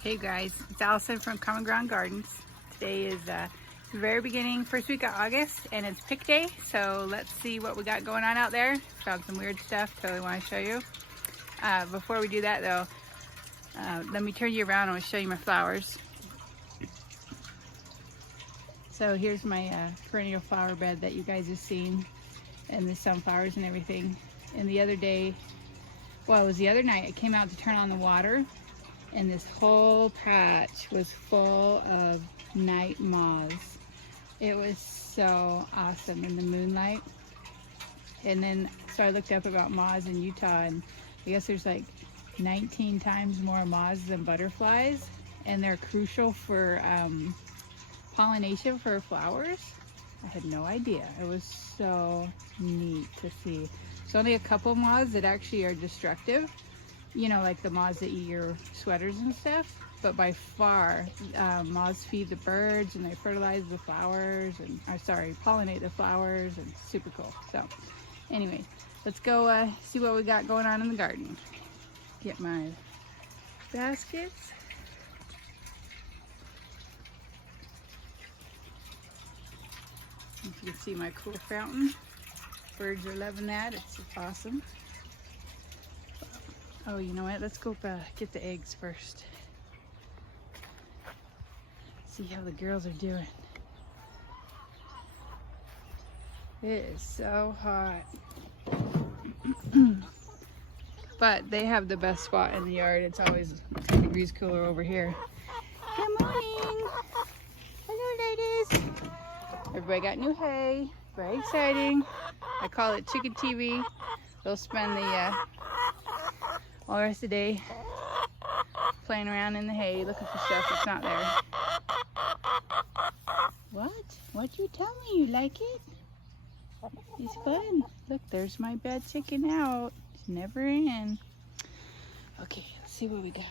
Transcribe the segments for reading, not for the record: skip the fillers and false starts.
Hey guys, it's Allison from Common Ground Gardens. Today is the very beginning, first week of August, and it's pick day. So let's see what we got going on out there. Found some weird stuff, totally want to show you. Before we do that though, let me turn you around and I'll show you my flowers. So here's my perennial flower bed that you guys have seen, and the sunflowers and everything. And the other day, well, it was the other night, I came out to turn on the water, and this whole patch was full of night moths. It was so awesome in the moonlight. And then, so I looked up about moths in Utah, and I guess there's like 19 times more moths than butterflies, and they're crucial for pollination for flowers. I had no idea. It was so neat to see. There's only a couple moths that actually are destructive, you know, like the moths that eat your sweaters and stuff, but by far moths feed the birds and they fertilize the flowers and pollinate the flowers, and super cool. So anyway, let's go see what we got going on in the garden. Get my baskets. If you can see my cool fountain, birds are loving that. It's awesome. Oh, you know what? Let's go get the eggs first. See how the girls are doing. It is so hot. But they have the best spot in the yard. It's always 10 degrees cooler over here. Good morning. Hello, ladies. Everybody got new hay. Very exciting. I call it chicken TV. They'll spend the all the rest of the day playing around in the hay looking for stuff that's not there. What? What'd you tell me? You like it? It's fun. Look, there's my bad chicken out. It's never in. Okay, let's see what we got.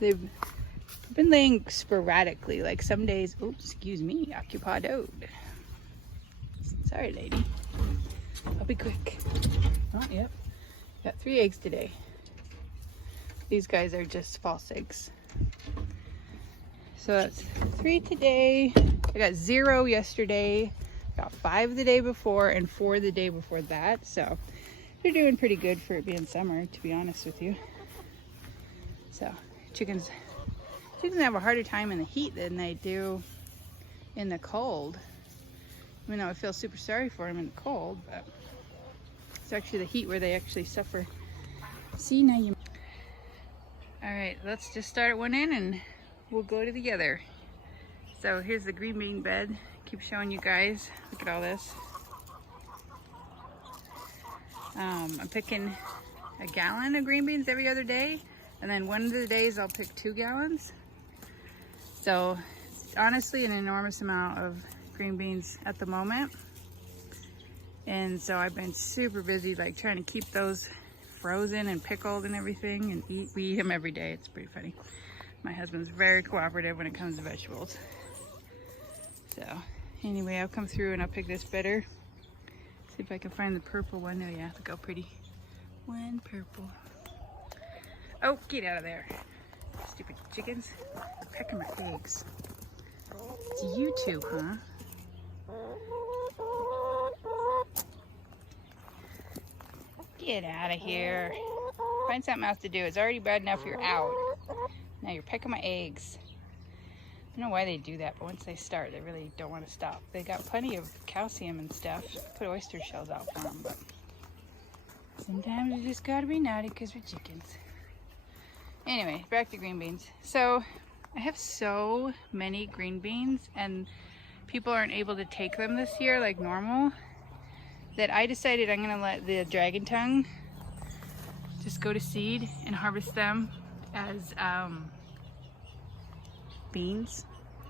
They've been laying sporadically, like some days. Oops, excuse me, occupied. Sorry, lady. I'll be quick. Oh, yep. Got 3 eggs today. These guys are just false eggs. So that's 3 today. I got 0 yesterday. Got 5 the day before and 4 the day before that. So they're doing pretty good for it being summer, to be honest with you. So chickens have a harder time in the heat than they do in the cold. Even though I feel super sorry for them in the cold, but it's actually the heat where they actually suffer. See, now you... All right, let's just start one in and we'll go to the other. So here's the green bean bed. Keep showing you guys. Look at all this. I'm picking a gallon of green beans every other day, and then one of the days I'll pick 2 gallons. So it's honestly an enormous amount of green beans at the moment. And so I've been super busy, like trying to keep those frozen and pickled and everything, and we eat them every day. It's pretty funny. My husband's very cooperative when it comes to vegetables. So anyway, I'll come through and I'll pick this better. See if I can find the purple one. Oh yeah, look how pretty. One purple. Oh, get out of there. Stupid chickens. They're pecking my eggs. It's you two, huh? Get out of here. Find something else to do. It's already bad enough you're out. Now you're pecking my eggs. I don't know why they do that, but once they start, they really don't want to stop. They got plenty of calcium and stuff. Put oyster shells out for them, but sometimes you just gotta be naughty because we're chickens. Anyway, back to green beans. So I have so many green beans, and people aren't able to take them this year like normal, that I decided I'm gonna let the dragon tongue just go to seed and harvest them as beans,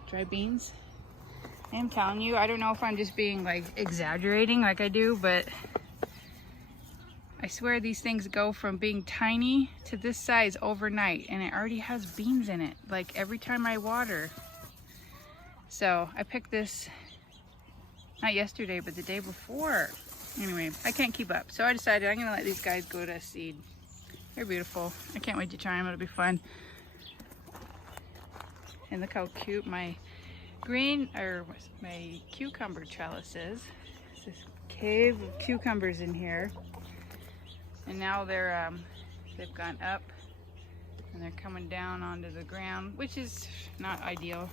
dry beans. I am telling you, I don't know if I'm just being like exaggerating like I do, but I swear these things go from being tiny to this size overnight, and it already has beans in it, like every time I water. So I picked this, not yesterday, but the day before. Anyway, I can't keep up. So I decided I'm gonna let these guys go to seed. They're beautiful. I can't wait to try them. It'll be fun. And look how cute my my cucumber trellis is. It's this cave of cucumbers in here. And now they've gone up and they're coming down onto the ground, which is not ideal.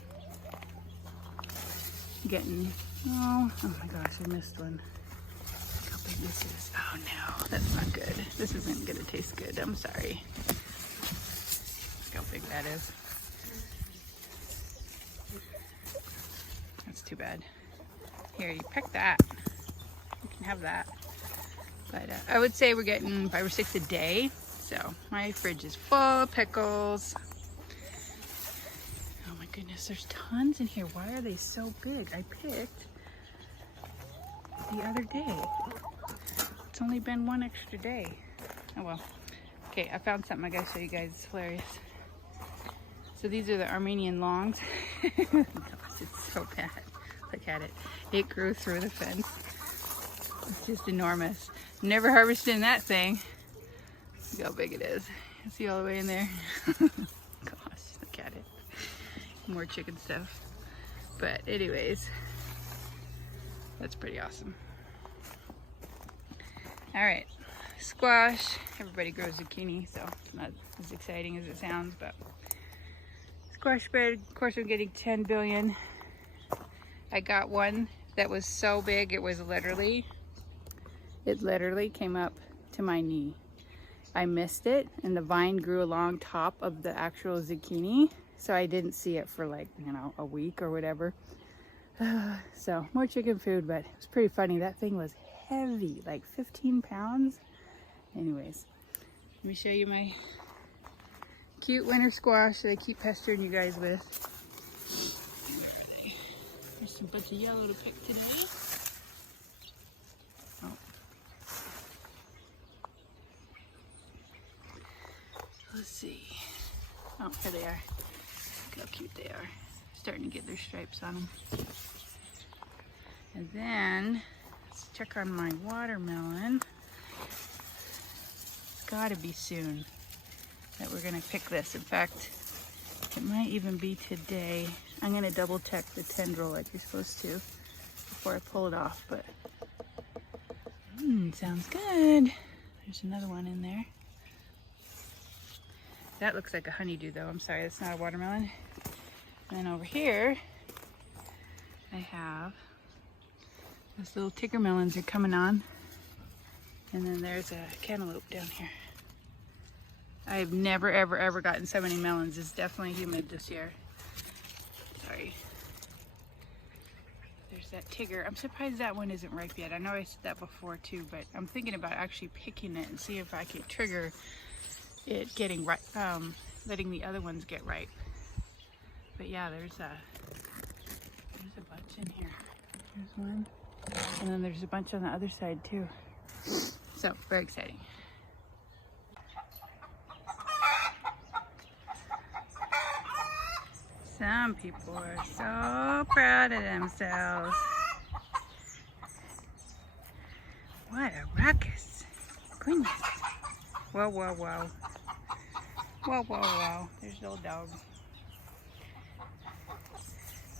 Oh my gosh, I missed one. Look how big this is. Oh no, that's not good. This isn't gonna taste good. I'm sorry. Look how big that is. That's too bad. Here, you pick that. You can have that. But I would say we're getting 5 or 6 a day. So my fridge is full of pickles. Oh my goodness, there's tons in here. Why are they so big? I picked the other day. It's only been 1 extra day. Oh well. Okay, I found something I gotta show you guys. It's hilarious. So these are the Armenian longs. Gosh, it's so bad. Look at it. It grew through the fence. It's just enormous. Never harvested in that thing. Look how big it is. You see all the way in there? Gosh, look at it. More chicken stuff. But anyways, that's pretty awesome. All right, squash. Everybody grows zucchini, so it's not as exciting as it sounds, but squash bed, of course I'm getting 10 billion. I got one that was so big, it literally came up to my knee. I missed it, and the vine grew along top of the actual zucchini, so I didn't see it for like, you know, a week or whatever. So more chicken food, but it was pretty funny. That thing was heavy, like 15 pounds. Anyways, let me show you my cute winter squash that I keep pestering you guys with. Where are they? There's a bunch of yellow to pick today. Oh. Let's see. Oh, here they are. Look how cute they are. Starting to get their stripes on them. And then, let's check on my watermelon. It's gotta be soon that we're gonna pick this. In fact, it might even be today. I'm gonna double check the tendril like you're supposed to before I pull it off, but sounds good. There's another one in there. That looks like a honeydew though. I'm sorry, that's not a watermelon. And then over here, I have those little ticker melons are coming on. And then there's a cantaloupe down here. I've never, ever, ever gotten so many melons. It's definitely humid this year. Sorry. There's that Tigger. I'm surprised that one isn't ripe yet. I know I said that before too, but I'm thinking about actually picking it and see if I can trigger it getting ripe, letting the other ones get ripe. But yeah, there's a bunch in here. There's one. And then there's a bunch on the other side too. So, very exciting. Some people are so proud of themselves. What a ruckus. Goodness. Whoa, whoa, whoa. Whoa, whoa, whoa. There's the old dog.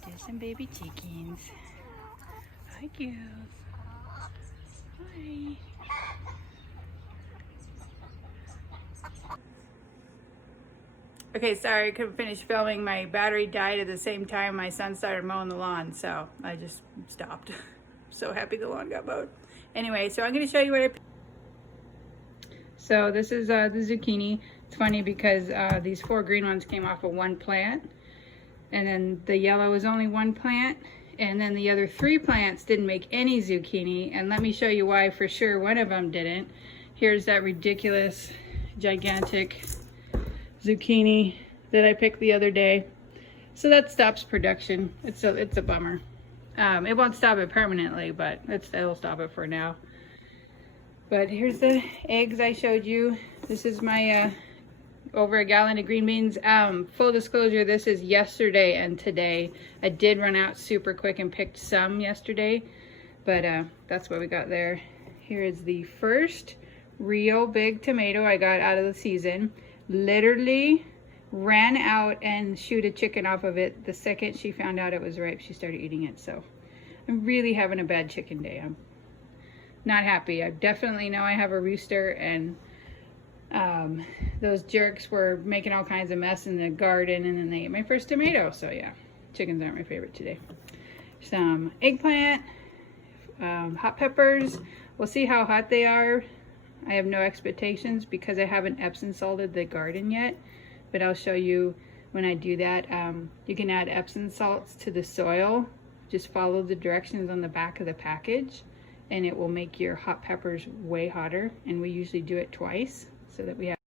There's some baby chickens. Hi, girls. Hi. Okay, sorry, I couldn't finish filming. My battery died at the same time my son started mowing the lawn, so I just stopped. So happy the lawn got mowed. Anyway, so I'm going to show you what I... So this is the zucchini. It's funny because these 4 green ones came off of 1 plant, and then the yellow is only 1 plant, and then the other 3 plants didn't make any zucchini, and let me show you why for sure one of them didn't. Here's that ridiculous, gigantic zucchini that I picked the other day. So that stops production. It's a bummer. It won't stop it permanently, but it'll stop it for now. But here's the eggs I showed you. This is my over a gallon of green beans. Full disclosure, this is yesterday and today. I did run out super quick and picked some yesterday, but that's what we got there. Here is the first real big tomato I got out of the season. Literally ran out and shoot a chicken off of it. The second she found out it was ripe, she started eating it. So I'm really having a bad chicken day. I'm not happy. I definitely know I have a rooster, and those jerks were making all kinds of mess in the garden, and then they ate my first tomato. So yeah, chickens aren't my favorite today. Some eggplant, hot peppers. We'll see how hot they are. I have no expectations because I haven't Epsom salted the garden yet, but I'll show you when I do that. You can add Epsom salts to the soil. Just follow the directions on the back of the package and it will make your hot peppers way hotter, and we usually do it twice so that we have